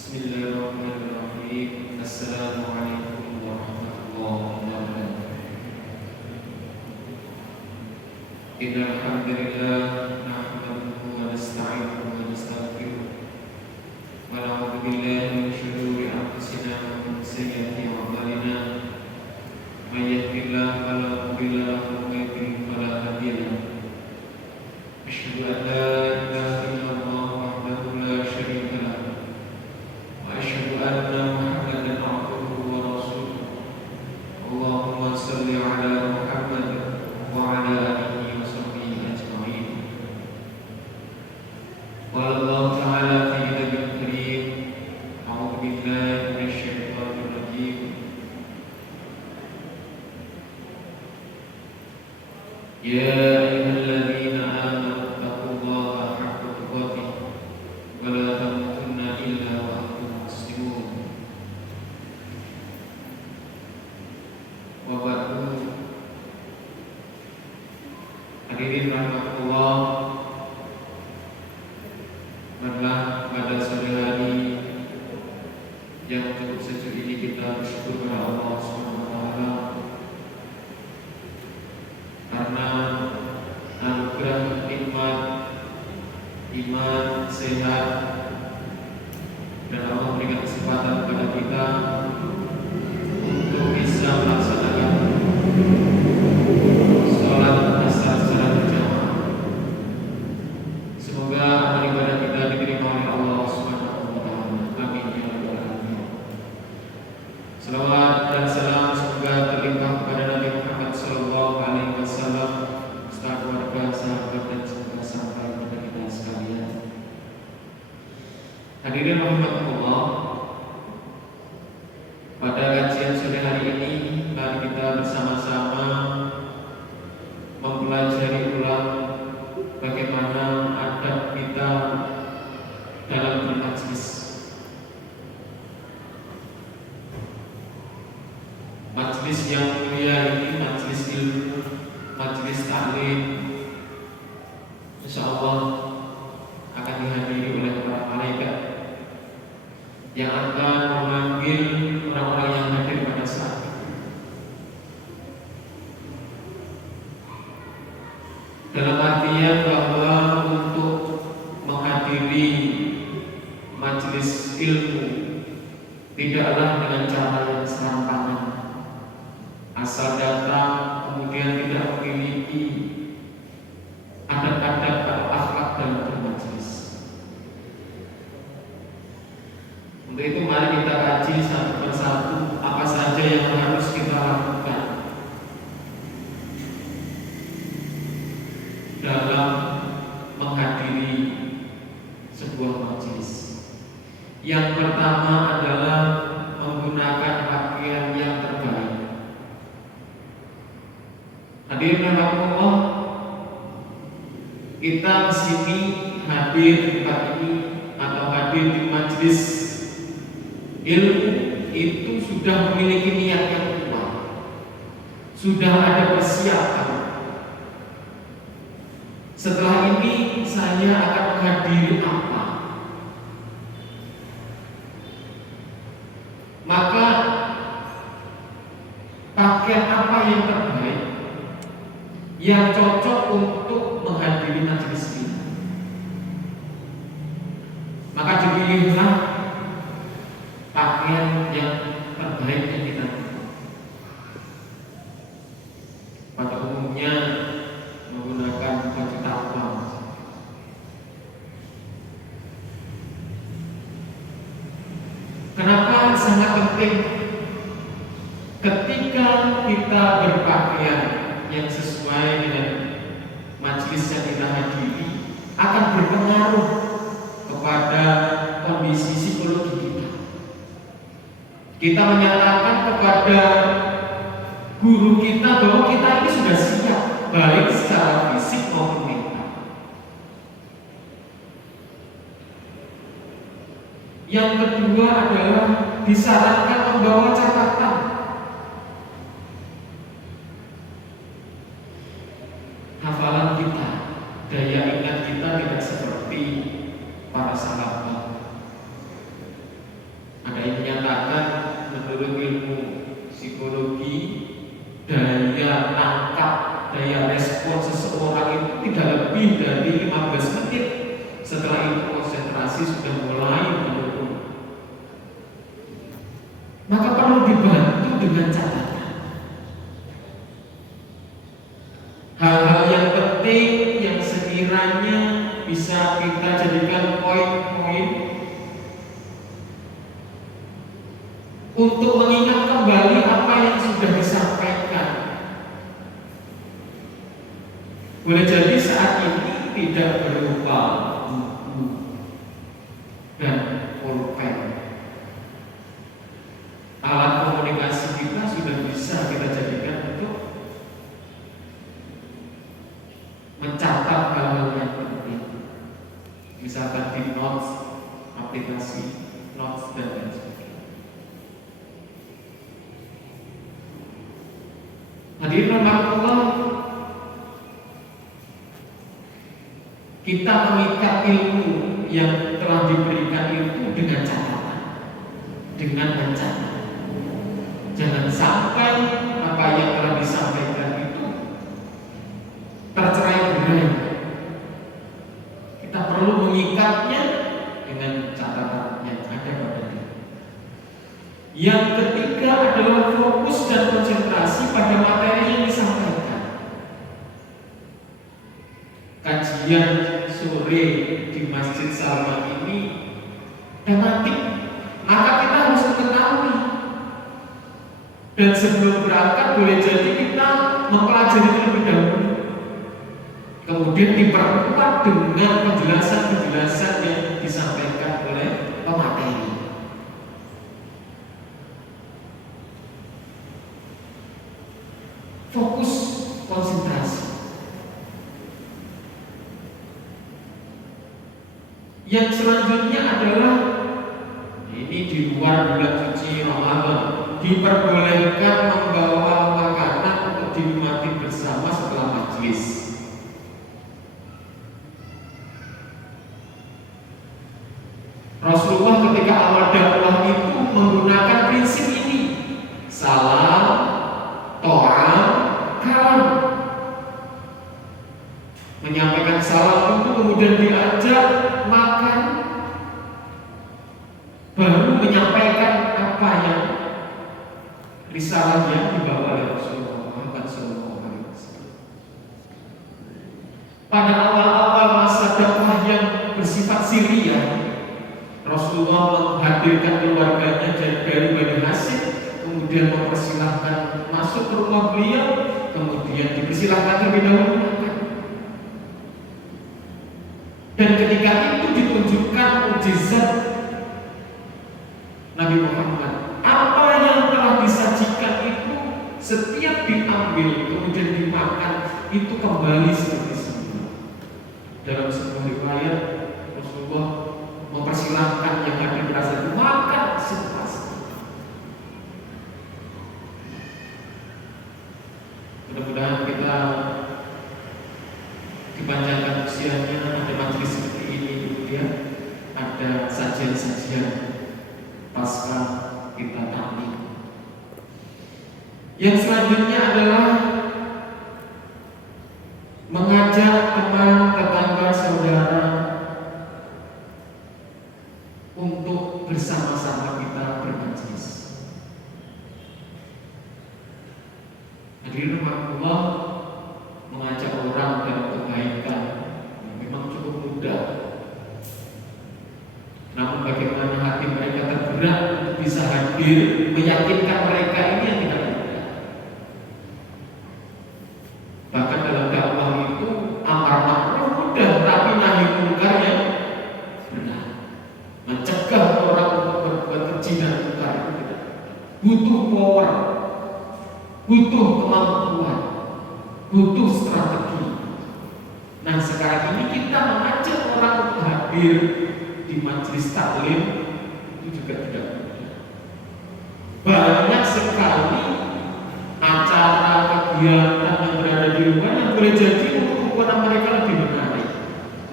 Bismillahirrahmanirrahim. Assalamualaikum warahmatullahi wabarakatuh. Innal hamdalillah nahmaduhu wa nasta'inuhu wa nastaghfiruh wa na'udzu billahi min shururi anfusina wa min sayyiati a'malina. May yahdihillahu fala mudilla lahu wa may yudlil fala hadiya lahu. Asyhadu an la ilaha illallah wahdahu la syarika lahu wa asyhadu anna Muhammadan abduhu wa rasuluh. Allahumma shalli ala Muhammad wa ala alihi wa sahbihi ajma'in. Qala Allah ta'ala fi kitabil karim, a'udzu billahi minasy syaithanir rajim. Ya ayyuhalladzina amanu taqullaha haqqa tuqatih wa la tamutunna illa wa antum muslimun. Wa ba'du. Hadirin rahmatullah, marilah pada sore hari yang cukup sejuk ini kita bersyukur kepada Allah Subhanahu wa taala karena anugerah nikmat iman sehat, dan Allah memberikan kesempatan kepada kita untuk bisa melaksanakan sholat asar secara berjamaah. Semoga amal ibadah kita diterima oleh Allah Subhanahu wa taala. Amin ya rabbal alamin. Selawat dan salam semoga terlimpah kepada Nabi Muhammad sallallahu alaihi wasallam, beserta keluarga, sahabat, dan semoga sampai kepada kita sekalian. Hadirin rahimakumullah, pada kajian sore hari ini mari kita bersama-sama mempelajari ulang bagaimana adab kita dalam bermajlis. Majlis yang mulia ini, majlis ilmu, majlis taklim, insyaallah akan dihadiri oleh para malaikat yang akan memanggil orang-orang yang hadir pada saat itu. Dalam artian bahwa untuk menghadiri majelis ilmu tidaklah dengan cara yang serampangan, asal datang kemudian tidak memiliki adab-adab atau akhlak dalam bermajelis. Untuk itu mari kita kaji satu persatu apa saja yang harus kita lakukan dalam menghadiri sebuah majelis. Yang pertama adalah menggunakan pakaian yang terbaik. Hadirin rahimakumullah, kita di sini hadir di tempat ini atau hadir di majelis ilmu itu sudah memiliki niat yang kuat, sudah ada persiapan. Setelah ini saya akan menghadiri apa? Maka pakaian apa yang terbaik, yang cocok untuk menghadiri majelis ini? Maka dipilihlah pakaian yang terbaik yang kita butuh. Pada umumnya menggunakan baju tampang. Kenapa sangat penting ketika kita berpakaian yang sesuai dengan majelis yang kita hadiri akan berpengaruh kepada kondisi psikologi kita. Kita menyatakan kepada guru kita bahwa kita ini sudah siap, baik secara fisik maupun mental. Yang kedua adalah disarankan membawa catatan. Hafalan kita, daya ingat kita tidak seperti para sahabat dikatakan menurut ilmu psikologi, daya tangkap, daya respon seseorang itu tidak lebih dari 15 menit. Setelah itu konsentrasi sudah mulai menurun. Maka perlu dibantu dengan catatan. Hal-hal yang penting yang sekiranya bisa kita jadikan poin-poin untuk mengingat kembali apa yang sudah disampaikan. Boleh jadi saat ini tidak berupa buku dan pulpen. Alat komunikasi kita sudah bisa kita jadikan untuk mencatat hal-hal yang penting. Misalkan di notes, aplikasi notes dan lain sebagainya. Hadirin rahimakumullah, kita mengikat ilmu yang telah diberikan itu dengan catatan, dengan mencatat. Jangan sampai apa yang telah disampaikan itu tercerai-berai. Kita perlu mengikatnya dengan catatan yang ada padanya. Yang ketiga adalah fokus dan konsentrasi pada materi yang disampaikan. Kajian sore di Masjid Salman ini tematik, maka kita harus mengetahui. Dan sebelum berangkat boleh jadi kita mempelajari terlebih dahulu. Kemudian diperkuat dengan penjelasan-penjelasan yang disampaikan oleh pemateri. Fokus, konsentrasi. Yang selanjutnya adalah ini di luar bulan suci Ramadan, diperbolehkan membawa makanan untuk dinikmati bersama setelah majelis. Rasulullah ketika awal dakwah itu menggunakan prinsip ini: salam, to'am, kalam. Menyampaikan salam itu kemudian diajak makan, baru menyampaikan apa yang risalah yang dibawa oleh Rasulullah Muhammad SAW. Pada awal-awal masa dakwah yang bersifat sirriyah, Rasulullah menghadirkan keluarganya dari Bani Hashim, kemudian mempersilahkan masuk ke rumah beliau, kemudian dipersilahkan terlebih dahulu makan. Dan ketika itu ditunjukkan mukjizat Nabi Muhammad. Apa yang telah disajikan itu setiap diambil kemudian dimakan itu kembali seperti semula. Dalam sebuah riwayat Rasulullah mempersilahkan yang hadir merasa makan sepuasnya. Mudah-mudahan kita dipanjangkan usianya, ada majelis seperti ini, kemudian ada sajian-sajian pasca kita taklim. Yang selanjutnya adalah mengajak teman, tetangga, saudara untuk bersama-sama kita bermajelis. Hadirin rahimakumullah, mengajak orang dalam kebaikan memang cukup mudah. Namun bagaimana hati mereka tergerak untuk bisa hadir, meyakinkan mereka ini yang tidak mudah. Bahkan dalam dakwah itu amar ma'ruf mudah, tapi nahi mungkar yang benar. Mencegah orang untuk berbuat keji dan mungkar itu tidak mudah. Butuh power, butuh kemampuan, butuh strategi. Nah sekarang ini kita mengajak orang untuk hadir di majelis taklim itu juga tidak mudah. Banyak sekali acara kegiatan yang berada di luar yang boleh jadi untuk ukuran mereka lebih menarik.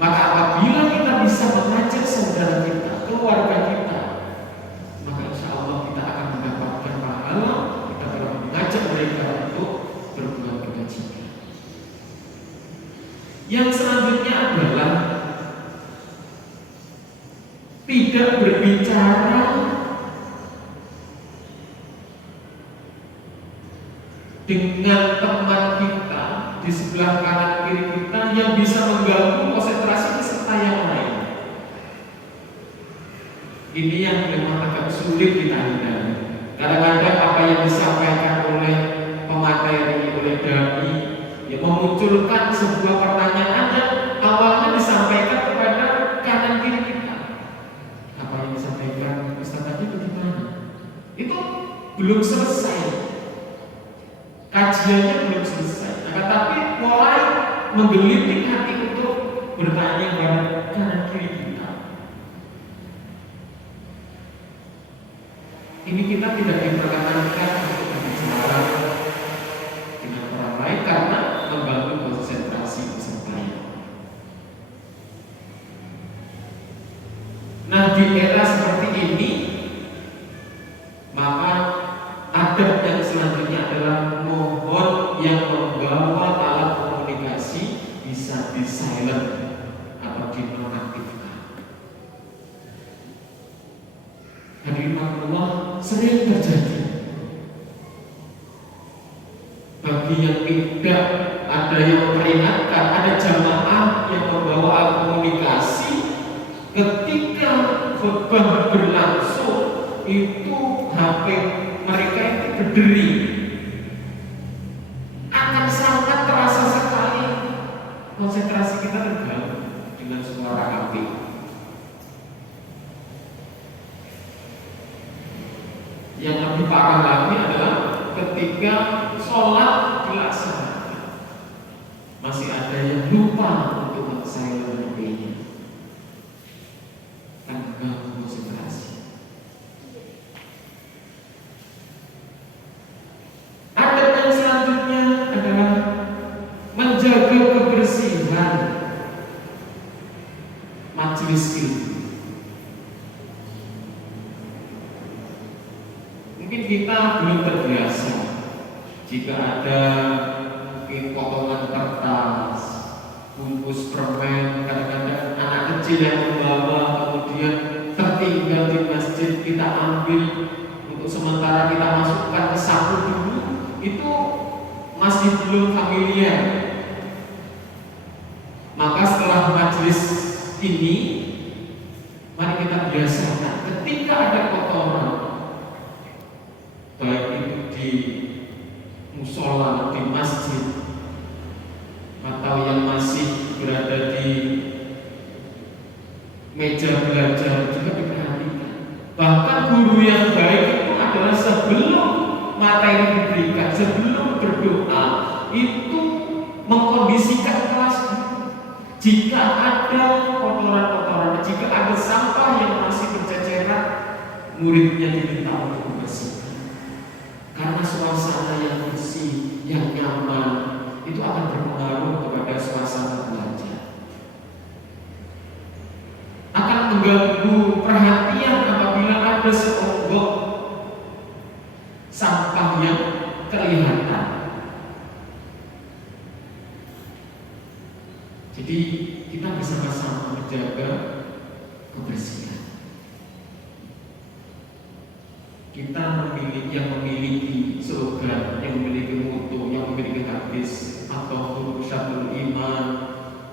Maka apabila kita bisa mengajak saudara kita, keluarga kita, maka insya Allah kita Yang selanjutnya adalah tidak berbicara dengan teman kita di sebelah kanan kiri kita yang bisa mengganggu konsentrasi peserta yang lain. Ini yang memang agak sulit kita hindari. Kadang-kadang apa yang disampaikan oleh pemateri, oleh dai, ya memunculkan sebuah pertanyaan yang awalnya disampaikan kepada kanan kiri kita. Apa yang disampaikan Ustaz tadi itu gimana? Itu belum selesai, kajiannya belum selesai. Nah, tapi mulai menggelitik hati untuk bertanya kepada kanan kiri kita. Ini kita tidak diperkenankan untuk berbicara dengan orang lain karena mengganggu konsentrasi peserta. Nah, di era seperti ini, maka adab yang selanjutnya adalah mohon yang membawa alat komunikasi bisa di silent atau dinonaktifkan. Hadirin Allah, sering terjadi bagi yang tidak ada yang memperingatkan, ada jamaah yang membawa alat komunikasi ketika khutbah berlangsung itu HP mereka itu berderi, akan sangat terasa sekali konsentrasi kita terganggu dengan suara HP. Yang lebih parah lagi adalah ketika sholat dilaksanakan, masih ada yang lupa untuk men-silent HP-nya, tanpa konsentrasi. Adab yang selanjutnya adalah menjaga kebersihan majelis ilmu. Mungkin kita belum terbiasa jika ada mungkin potongan kertas, bungkus permen, kadang-kadang anak kecil yang membawa kemudian tertinggal di masjid, kita ambil untuk sementara kita masukkan ke saku dulu, itu masih belum familiar. Maka setelah majelis ini, mari kita biasakan ketika ada kotoran, baik itu di musola, di masjid, atau yang masih berada di meja belajar, juga diperhatikan. Bahkan guru yang baik itu adalah sebelum materi diberikan, sebelum berdoa itu mengkondisikan kelas. Jika ada kotoran-kotoran, jika ada sampah yang masih berceceran, muridnya diminta untuk membersihkan. Karena suasana yang bersih, yang nyaman, itu akan berpengaruh kepada suasana belajar. Akan mengganggu perhatian apabila ada seonggok sampah yang kelihatan. Jadi kita bersama-sama menjaga kebersihan. Kita memiliki slogan, yang memiliki mutu, yang memiliki hadis atau syatul iman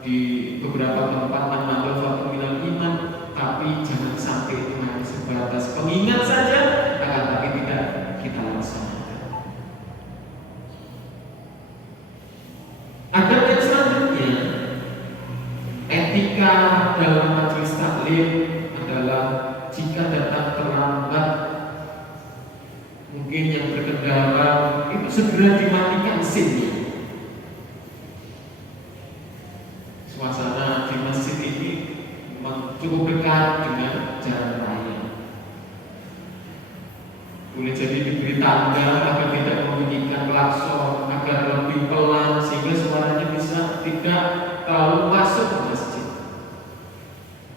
di beberapa tempat manfaat minal iman, tapi jangan sampai itu hanya sebatas pengingat saja, akan tapi tidak kita laksanakan. Ada yang selanjutnya, etika dalam majelis taklim adalah jika datang terlambat, mungkin yang berkendara itu segera dimatikan mesinnya. Suasana di masjid ini memang cukup dekat dengan jalan raya. Boleh jadi diberi tanda agar tidak membunyikan klakson, agar lebih pelan sehingga suaranya bisa tidak terlalu masuk ke masjid.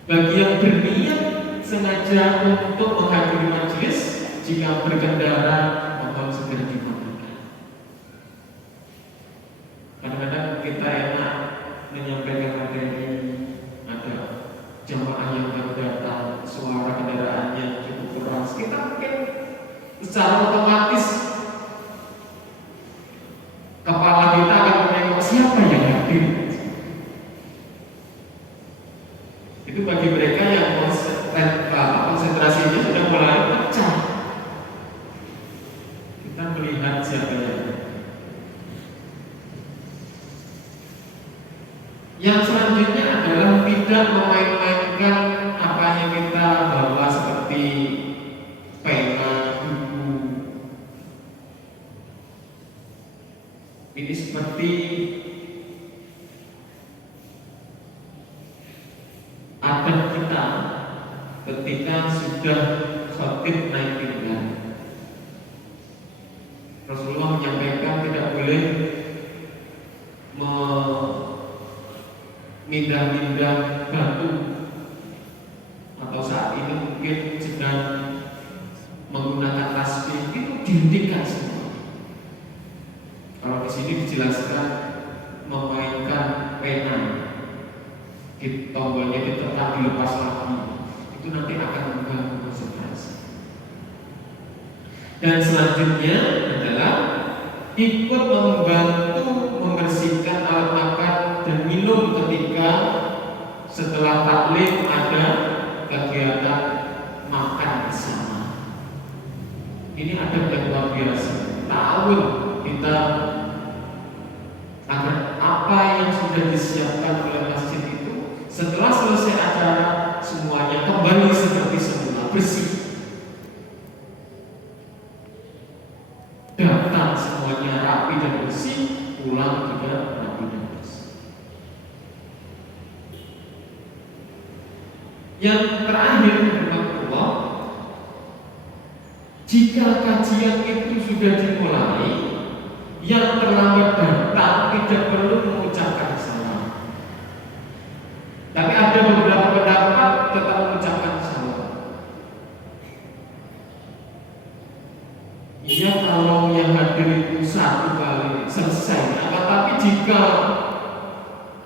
Bagi yang berniat sengaja untuk menghadiri majelis, jika berkendara mohon segera dimatikan. Kadang-kadang kita enak menyampaikan jamaah yang baru datang, suara kendaraannya cukup keras, kita mungkin secara otomatis kepala kita akan menengok siapa yang hadir. Itu bagi mereka yang konsentrasinya sudah mulai pecah. Kita melihat siapa yang hadir. Yang selanjutnya adalah tidak memain-mainkan apa yang kita bawa seperti pena, buku. Ini seperti adat kita ketika sudah khotib naik mimbar. Rasulullah menyampaikan tidak boleh mindah-mindah batu, atau saat ini mungkin sedang menggunakan tasbih, itu dihentikan semua. Kalau di sini dijelaskan memainkan pena, di tombolnya ditekan, dilepas lagi, itu nanti akan mengganggu konsentrasi. Dan selanjutnya adalah ikut membantu membersihkan alat makan dan minum ketika setelah taklim ada kegiatan makan bersama. Ini ada yang luar biasa. Tahu kita agar apa yang sudah disiapkan oleh masjid itu setelah selesai acara semuanya kembali seperti semula, bersih. Datang semuanya rapi dan bersih, pulang juga rapi dan bersih. Yang terakhir, Allah, jika kajian itu sudah dimulai, yang terlambat datang tidak perlu mengucapkan salam. Tapi ada beberapa pendapat tetap mengucapkan salam. Iya, kalau yang hadir itu satu kali selesai. Tapi jika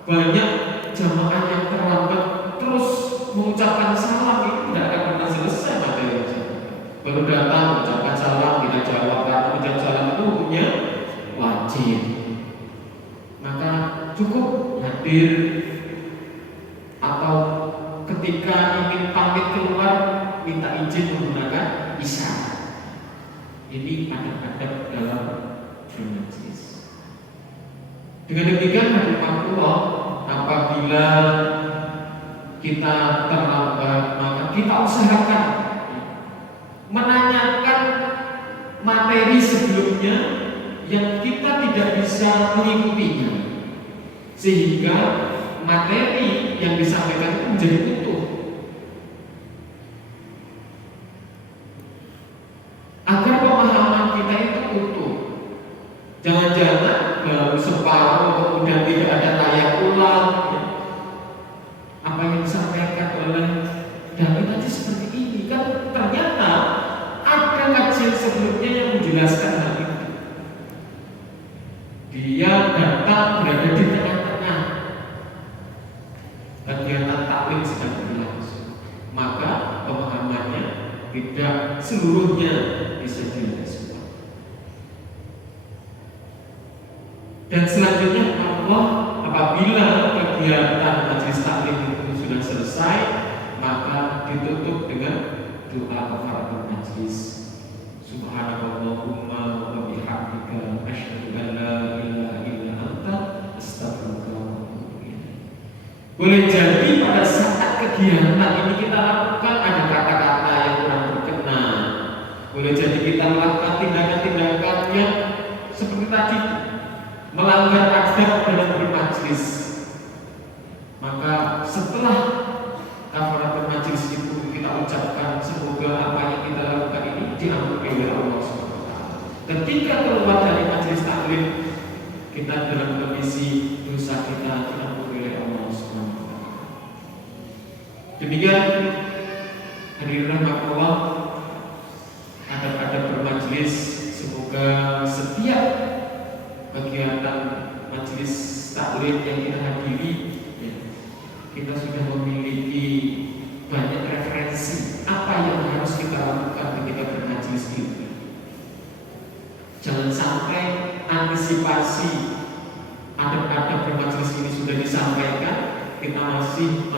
banyak jamaah yang terlambat terus mengucapkan salam, itu tidak akan pernah selesai materinya. Baru datang mengucapkan salam, tidak jawab, karena mengucap salam itu hukumnya wajib. Maka cukup hadir, atau ketika ingin pamit keluar minta izin menggunakan isyarat. Ini adab-adab dalam bermajlis. Dengan demikian hadirin Allah, apabila kita terlambat, maka kita usahakan menanyakan materi sebelumnya yang kita tidak bisa mengikutinya, sehingga materi yang disampaikan itu menjadi utuh. Agar pemahaman kita itu utuh. Jangan-jangan baru separuh kemudian tidak ada layak ulang. Apa yang disampaikan oleh David tadi seperti ini, kan ternyata ada kajian sebelumnya yang menjelaskan hal itu. Dia datang berada di tengah-tengah kegiatan taklim sedang berlangsung, maka pemahamannya tidak seluruhnya bisa direspon. Dan selanjutnya Allah, apabila kegiatan majelis taklim itu sudah selesai, maka ditutup dengan doa kafaratul majlis. Subhanallahumma wa bihamdika asyhadu an la ilaha illa anta astaghfiruka wa atubu ilaik. Boleh jadi pada saat kegiatan ini kita lakukan ada kata-kata yang kurang berkenan. Boleh jadi kita melakukan tindakan-tindakan yang seperti tadi, melanggar adab dalam bermajlis. Maka setelah kafaratul majlis itu kita ucapkan semoga apa yang kita lakukan ini diampuni oleh Allah SWT. Ketika keluar dari majlis taklim, kita dalam kondisi dosa kita diampuni oleh Allah SWT. Demikian hadirin rahmatullah, adab-adab bermajlis. Semoga setiap kegiatan majelis taklim yang kita hadiri, kita kita sudah memiliki banyak referensi apa yang harus kita lakukan ketika bermajlis ilmu. Jangan sampai antisipasi adab-adab bermajlis ini sudah disampaikan, kita masih